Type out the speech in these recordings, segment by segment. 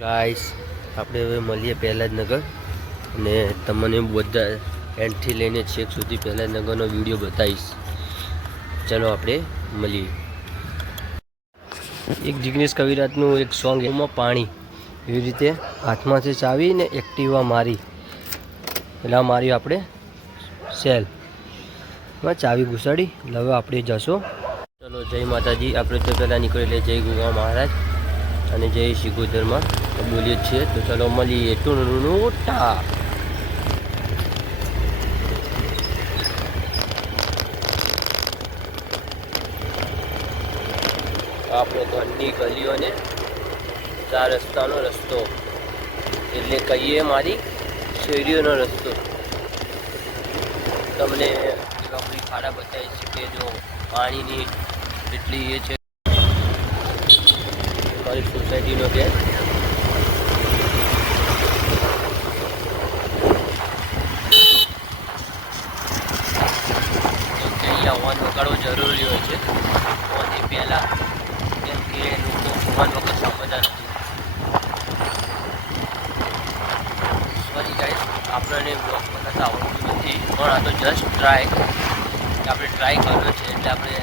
Guys આપણે હવે મળીએ પહેલાજનગર અને તમને બધા એન્ડથી લઈને છેક સુધી પહેલાજનગરનો વિડીયો બતાવીશ. ચલો આપણે મળીએ. એક જિગ્નેશ કવિરાજનું એક સોંગ એમાં પાણી એવી રીતે હાથમાંથી ચાવીને એક્ટિવા મારી એટલે મારી આપણે સેલમાં ચાવી ઘુસાડી હવે આપણે જશો. ચલો જય માતાજી. આપણે તો પહેલાં નીકળી એટલે જય ગુગા મહારાજ અને જય શિગોધરમાં બોલીએ છીએ. તો ચલો મળીએ. ટૂટા આપણે ઘરની ગલીઓને 4 રસ્તાનો રસ્તો એટલે કહીએ મારી શેરીઓનો રસ્તો. તમને આપણી ખાડા બતાવી છે કે જો પાણીની એટલી એ છે. મારી સોસાયટીનો ગેસ અહીંયા હોર્ન વગાડવો જરૂરી હોય છે. હોર્નથી પહેલાં કેમ કે લોકો હોર્ન વગર સમજતા નથી. સોરી ગાઈસ, આપણને બ્લોગ બનાવતા આવડતું નથી, પણ આ તો જસ્ટ ટ્રાય આપણે ટ્રાય કર્યો છે એટલે આપણે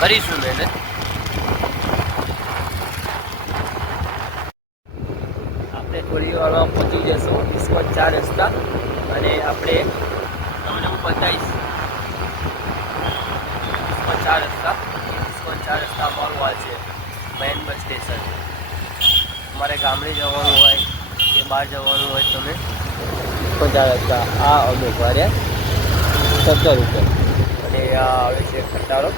કરીશું મહેનત. આપણે થોડી વારમાં પહોંચી જશું ઇસ્કોન 4 રસ્તા અને આપણે તમને હું બતાવીશ ઇસ્કોન 4 રસ્તા. ઇસ્કોન 4 રસ્તા અમારું આ છે મેઇન બસ સ્ટેશન. તમારે ગામડે જવાનું હોય કે બહાર જવાનું હોય તમે ઇસ્કોન 4 રસ્તા આ અમે ભર્યા 17 રૂપિયા અને આ આવે છે ખટારો.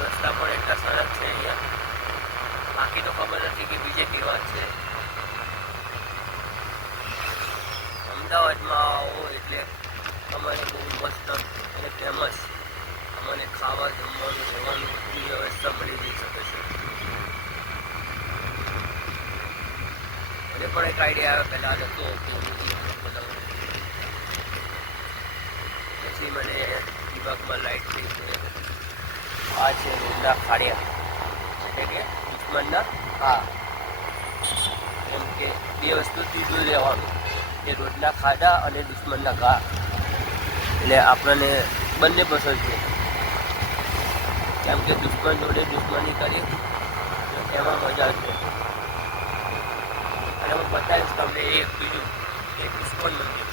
રસ્તા પણ એટલા સરસ છે અહીંયા. બાકી તો ખબર નથી કે બીજે કેવા છે. અમદાવાદમાં આવો એટલે અમારે બહુ મસ્ત અને ફેમસ અમને ખાવા જમવાનું રહેવાનું બધી વ્યવસ્થા મળી જઈ શકે છે. મને પણ એક આઈડિયા આવે પહેલાં હતો કે પછી મને વિભાગમાં લાઈટ થઈ છે. આ છે રોડના ખાડિયા એટલે કે દુશ્મનના ઘા. એમ કે બે વસ્તુથી દૂર રહેવાનું એ રોડના ખાડા અને દુશ્મનના ઘા. એટલે આપણને બંને પસંદ છે કેમ કે દુશ્મન જોડે દુશ્મની કરી એમાં મજા છે. અને હું બતાવીશ તમને એક બીજું એક ઇસ્કોન મંદિર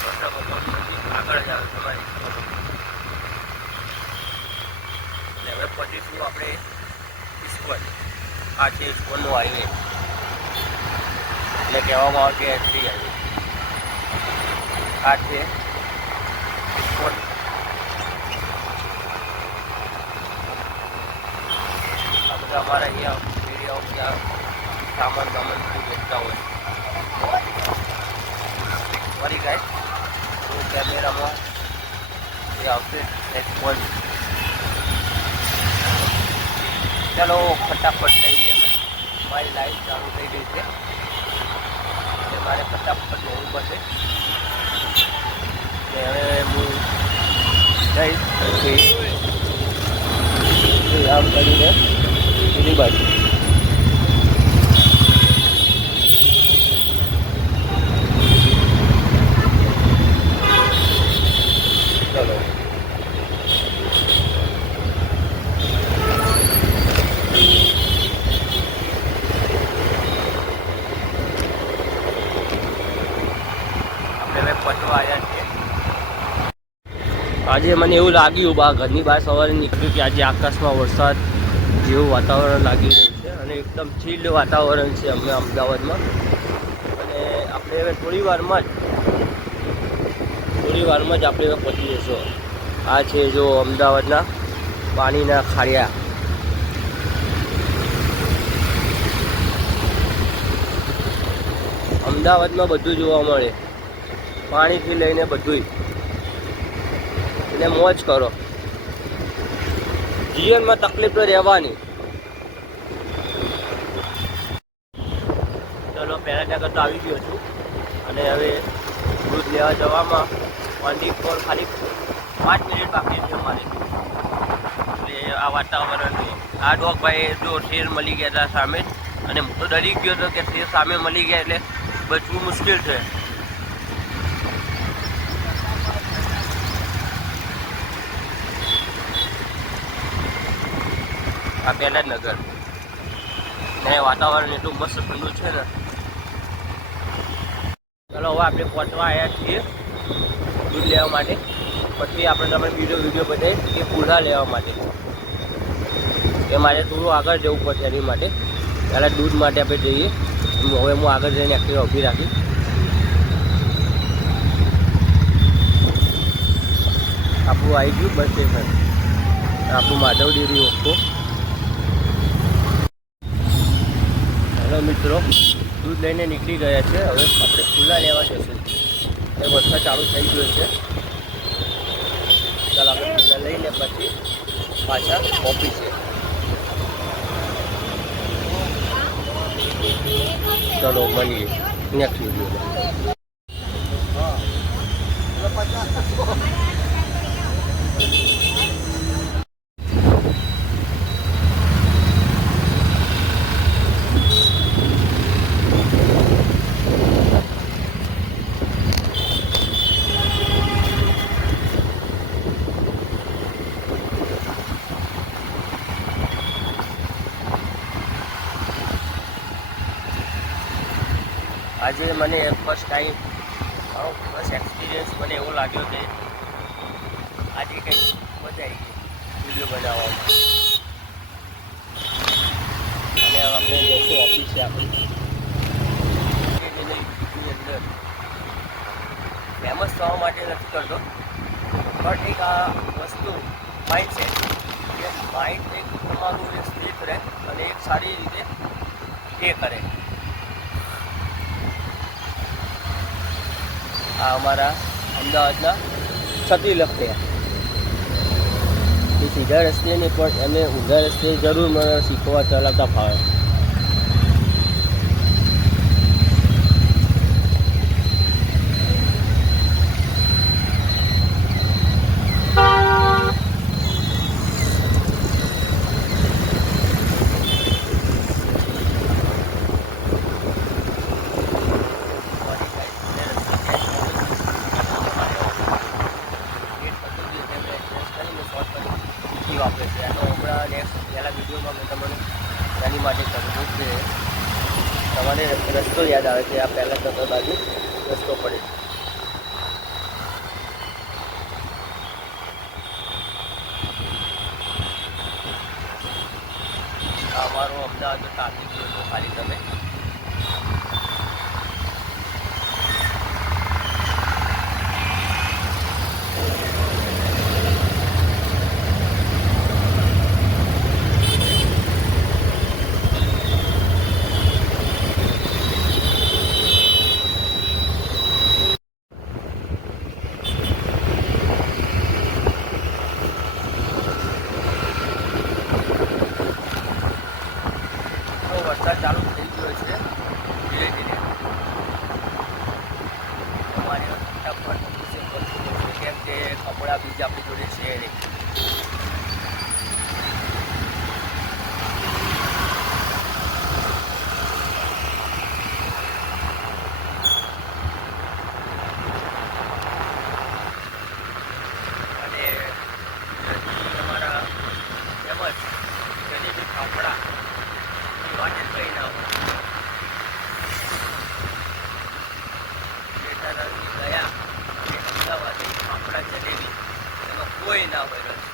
કૃષ્ણ ભગવાન મંદિર આગળ જાવ તમારી. હવે પહોંચીશું આપણે ઇસ્કોન. આ છે ઇસ્કોનનો હાઈવે એટલે કહેવામાં આવે કે એસટી હાઈવે. આ છે ઇસ્કોન. આ બધા અમારા અહીંયા એરિયાઓ ત્યાં સામાન વેચતા હોય. ફરી ગાય તો કેમેરામાં એ આવશે નેક્સ્ટ પોઈન્ટ. ચલો ફટાફટ જઈએ. મારી લાઈટ ચાલુ થઈ ગઈ છે એટલે મારે ફટાફટ જવું પડશે. હવે હું જઈશ આમ કરીને બીજી બાજુ. ચલો આજે મને એવું લાગ્યું ઘરની બહાર સવારે નીકળ્યું કે આજે આકાશમાં વરસાદ જેવું વાતાવરણ લાગી રહ્યું છે અને એકદમ ચીલ્ડ વાતાવરણ છે અમે અમદાવાદમાં. અને આપણે હવે થોડી વારમાં જ આપણે હવે પહોંચી જશું. આ છે જો અમદાવાદના પાણીના ખાડિયા. અમદાવાદમાં બધું જોવા મળે, પાણીથી લઈને બધું. એટલે મોજ કરો. જીવનમાં તકલીફ તો રહેવાની. ચલો પહેલા જગત તો આવી ગયો છું અને હવે દૂધ લેવા જવામાં ઓનલી ફોર ખાલી 5 મિનિટ બાકી છે અમારે. એટલે આ વાતાવરણ આ ડોગ ભાઈ જો શેર મળી ગયા હતા સામે અને હું તો ડરી ગયો હતો કે શેર સામે મળી ગયા એટલે બચવું મુશ્કેલ છે. આ પહેલા જ નગર ને વાતાવરણ એટલું મસ્ત ઠંડુ છે ને. ચાલો હવે આપણે પહોંચવા આવ્યા છીએ દૂધ લેવા માટે. પછી આપણે તમે વિડીયો બતાવીએ કે પૂરા લેવા માટે. એ મારે થોડું આગળ જવું પડશે એની માટે. પહેલાં દૂધ માટે આપણે જઈએ. હવે હું આગળ જઈને એક્ટિવા ઊભી રાખી. આપણું આવી ગયું બસ સ્ટેશન. આપણું માધવ ડેરી ઓળખો. હેલો મિત્રો, દૂધ લઈને નીકળી ગયા છે. હવે આપણે ખુલ્લા લેવા જશું. એ વરસાદ ચાલુ થઈ ગયો છે. ચાલ આપણે ખુલ્લા લઈને પછી પાછા ઓફિસ છે. ચલો મળીએ નેક્સ્ટ વિડીયોમાં. આજે મને ફર્સ્ટ ટાઈમ મારો ફર્સ્ટ એક્સપિરિયન્સ મને એવો લાગ્યો કે આજે કંઈક મજા આવી ગઈ વિડીયો બનાવવામાં. અને આપણે જઈશું ઓફિસ છે આપણી અંદર. ફેમસ થવા માટે નથી કરતો બટ એક આ વસ્તુ માઇન્ડસેટ કે માઇન્ડ એક તમારું એક સ્થિત રહે અને એક સારી રીતે એ કરે. આ અમારા અમદાવાદના છત્રી લખયા. એ સીધા રસ્તે નહીં પણ એમને ઊંધા રસ્તે જરૂર મને શીખવા ચલાવતા ફાવે. વાપરે છે એનો હમણાં નેક્સ્ટ પહેલાં વિડીયોમાં મેં તમને એની માટે કહ્યું કે તમારે રસ્તો યાદ આવે છે. આ પહેલાં તો બાજુ રસ્તો પડે છે. અમારો અમદાવાદ ટ્રાફિક જોયો ખાલી તમે. વરસાદ ચાલુ થઈ ગયો છે ધીરે ધીરે. અમારે ફટાફટ કેમ કે કપડાં બીજા આપણી જોડે છે નહીં. અને અમારા ફેમસ જલેબી ફાફડા વાત જ કંઈ ના હોય. જેઠાલાલની ગયા એ અમદાવાદી ફાફડા જલેબી એમાં કોઈ ના હોય રસ.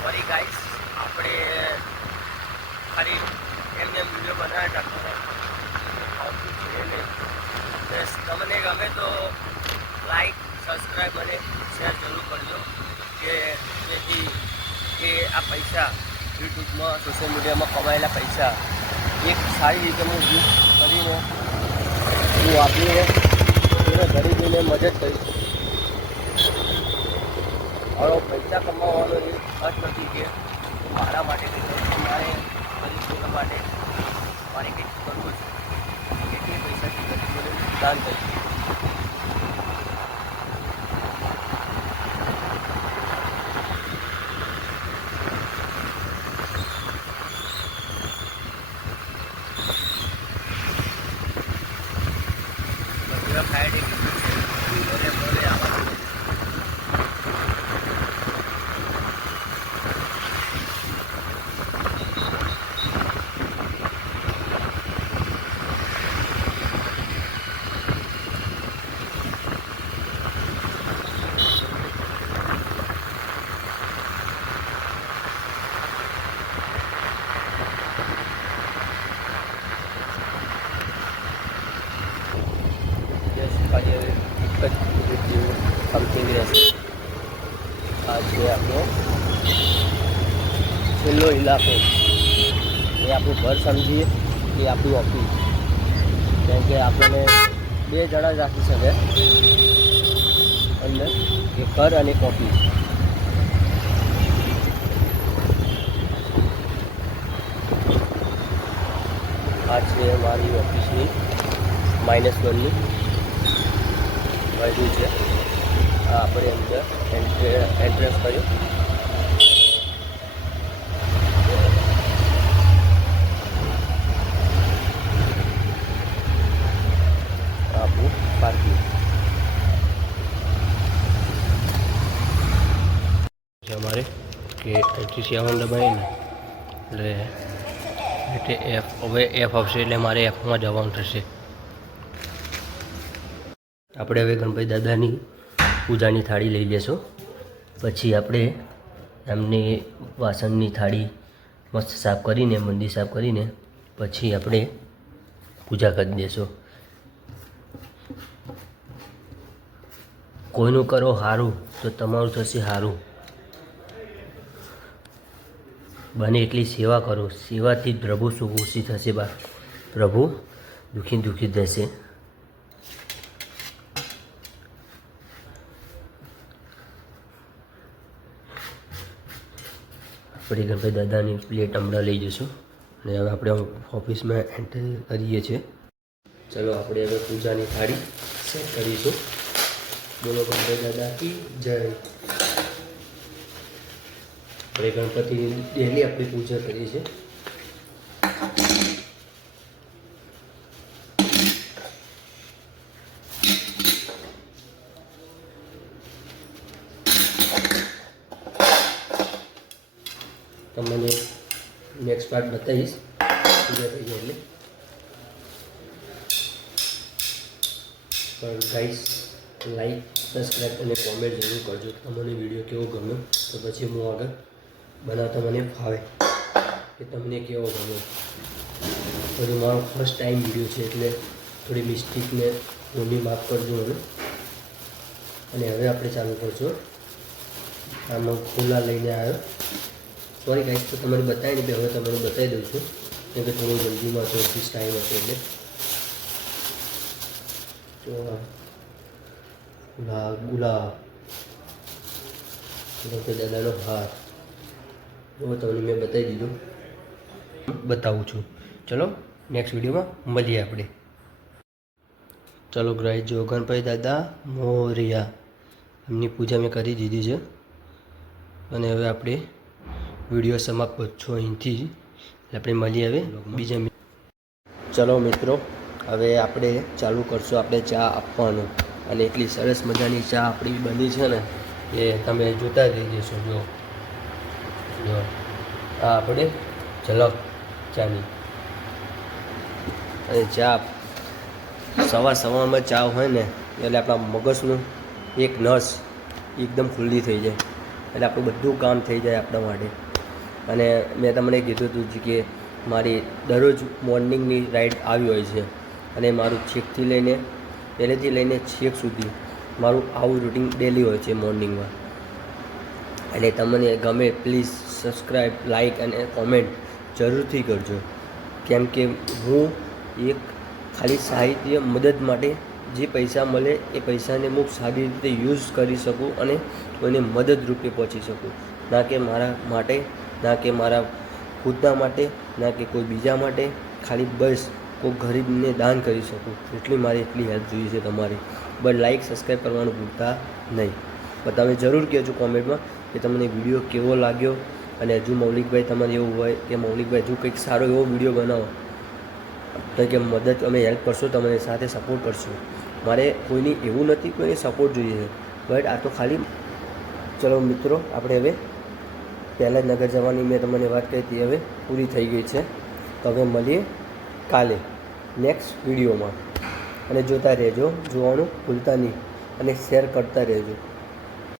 સોરી ગાઈસ, આપણે ખાલી એમને વિડીયો બનાવ્યા આવતું છે ને. બસ તમને ગમે તો લાઈક, સબસ્ક્રાઈબ અને શેર જરૂર કરજો કે જેથી કે આ પૈસા યુટ્યુબમાં સોશિયલ મીડિયામાં કમાયેલા પૈસા એક સારી રીતે હું યુઝ કરીને હું વાપરીને એને ગરીબીને મદદ કરીશ. મારો પૈસા કમાવાનો એ અર્થ નથી કે મારા માટે કંઈક મારે ગરીબ માટે મારે કંઈક કરવું છે એટલી પૈસાથી ગરીબોને દાન કરીએ. આજે એક જ સમથિંગ રહેશે. આ છે આપણો છેલ્લો ઇલાકો. એ આપણું ઘર સમજીએ કે આપણું ઓફિસ, કેમ કે આપણને 2 જણા જ રાખી શકે અંદર, એક ઘર અને એક ઓફિસ. આ છે મારી ઓફિસની -1ની બાજુ છે. આપણે અંદર એન્ટ્રન્સ કર્યું. આપણું પાર્કિંગ છે અમારે કે 37 દબાવીએ ને એટલે હવે F આવશે એટલે મારે Fમાં જવાનું થશે. આપણે હવે ગણપતિ દાદાની પૂજાની થાળી લઈ લેશું. પછી આપણે એમની વાસણની થાળી મસ્ત સાફ કરીને, મંદિર સાફ કરીને પછી આપણે પૂજા કરી દઈશું. કોઈનું કરો સારું તો તમારું થશે સારું. બને એટલી સેવા કરો. સેવાથી પ્રભુ સુખી થશે. પ્રભુ દુઃખી થશે. આપણે ગણપતિ દાદાની પ્લેટ હમણાં લઈ જઈશું અને હવે આપણે ઓફિસમાં એન્ટર કરીએ છીએ. ચલો આપણે હવે પૂજાની થાળી સેટ કરીશું. બોલો ગણપતિ દાદા કી જય. આપણે ગણપતિની ડેલી આપણી પૂજા કરીએ છીએ. તમને નેક્સ્ટ પાર્ટ બતાવીશ પૂજા થઈ જાય એટલે. પણ ગાઈસ લાઈક, સબસ્ક્રાઈબ અને કોમેન્ટ જરૂર કરજો. તમને વિડીયો કેવો ગમ્યો તો પછી હું આગળ બનાવતા મને ફાવે કે તમને કેવો ગમ્યો. બધું મારો ફર્સ્ટ ટાઈમ વિડીયો છે એટલે થોડી મિસ્ટેકને ભૂલની માફ કરજો મને. અને હવે આપણે ચાલુ કરશું. આમાં ખુલ્લા લઈને આવ્યો. સોરી ગાઈસ, તો તમને બતાવી નહીં, હવે તમને બતાવી દઉં છું કેમ કે થોડું જલ્દીમાં હતો, ઓફિસ ટાઈમ હતો એટલે. તો ગુલાબ ગણપતિ દાદાનો હાર એવો તમને મેં બતાવી દીધું, બતાવું છું. ચલો નેક્સ્ટ વિડીયોમાં મળીએ આપણે. ચલો ગાઈસ, જો ગણપતિ દાદા મોરયા, એમની પૂજા મેં કરી દીધી છે અને હવે આપણે વિડીયો સમાપ્ત છો અહીંથી. આપણે મળીએ હવે બીજા. ચલો મિત્રો, હવે આપણે ચાલુ કરશું આપણે ચા આપવાનું. અને એટલી સરસ મજાની ચા આપણી બની છે ને એ તમે જોતા જ રહી જશો. જો આ આપણે ઝલક ચાની. અને ચા સવારમાં ચા હોય ને એટલે આપણા મગજનું એક નસ એકદમ ખુલ્લી થઈ જાય, એટલે આપણું બધું કામ થઈ જાય આપણા માટે. અને મેં તમને કીધું હતું કે મારી દરરોજ મોર્નિંગની રાઈડ આવી હોય છે અને મારું છેકથી લઈને પહેલેથી લઈને છેક સુધી મારું આવું રૂટિન ડેલી હોય છે મોર્નિંગમાં. એટલે તમને ગમે પ્લીઝ સબસ્ક્રાઈબ, લાઈક અને કોમેન્ટ જરૂરથી કરજો. કેમ કે હું એક ખાલી સાહિત્ય મદદ માટે જે પૈસા મળે એ પૈસાને હું સારી રીતે યુઝ કરી શકું અને કોઈને મદદરૂપે પહોંચી શકું, ના કે મારા માટે, ના કે મારા ખુદના માટે, ના કે કોઈ બીજા માટે, ખાલી બસ કોઈ ગરીબને દાન કરી શકું એટલી હેલ્પ જોઈએ છે તમારી. બસ લાઈક સબસ્ક્રાઈબ કરવાનું ભૂલતા નહીં. પણ તમે જરૂર કહેજો કોમેન્ટમાં કે તમને વિડીયો કેવો લાગ્યો, અને હજુ મૌલિકભાઈ તમારે એવું હોય કે મૌલિકભાઈ હજુ કંઈક સારો એવો વિડીયો બનાવો તો કે મદદ અમે હેલ્પ કરશો, તમને સાથે સપોર્ટ કરશો. મારે કોઈની એવું નથી, કોઈને સપોર્ટ જોઈએ છે, બટ આ તો ખાલી. ચલો મિત્રો, આપણે હવે પહેલાં જ નગર જવાની મેં તમને વાત કરી હતી, હવે પૂરી થઈ ગઈ છે. તો હવે મળીએ કાલે નેક્સ્ટ વિડીયોમાં, અને જોતા રહેજો, જોવાનું ભૂલતા નહીં અને શેર કરતા રહેજો.